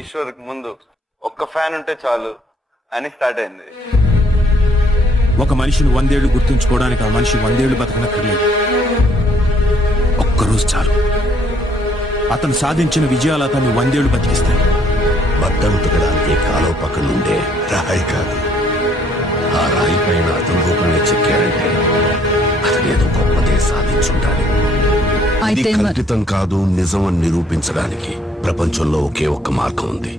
ఈశ్వర్ ముందు ఒక్క ఫ్యాన్ ఉంటే చాలు అని స్టార్ట్ అయింది. ఒక మనిషిని 100 ఏళ్లు గుర్తుంచుకోవడానికి ఆ మనిషి 100 ఏళ్లు బతకనక్కర్లేదు. ఒక్కరోజు చాలు. అతను సాధించిన విజయాలు అతన్ని 100 ఏళ్లు బతికిస్తాయి. బట్టలు ఉతకడానికి కాలువ పక్కనుండే రాయి కాదు, ఆ రాయి పైన అతను రూపంగా చెక్కారంటే అతనేదో గొప్పదే సాధించుంటాడు. ఇది కల్పితం కాదు, నిజం అని నిరూపించడానికి ప్రపంచంలో ఒకే ఒక్క మార్గం ఉంది.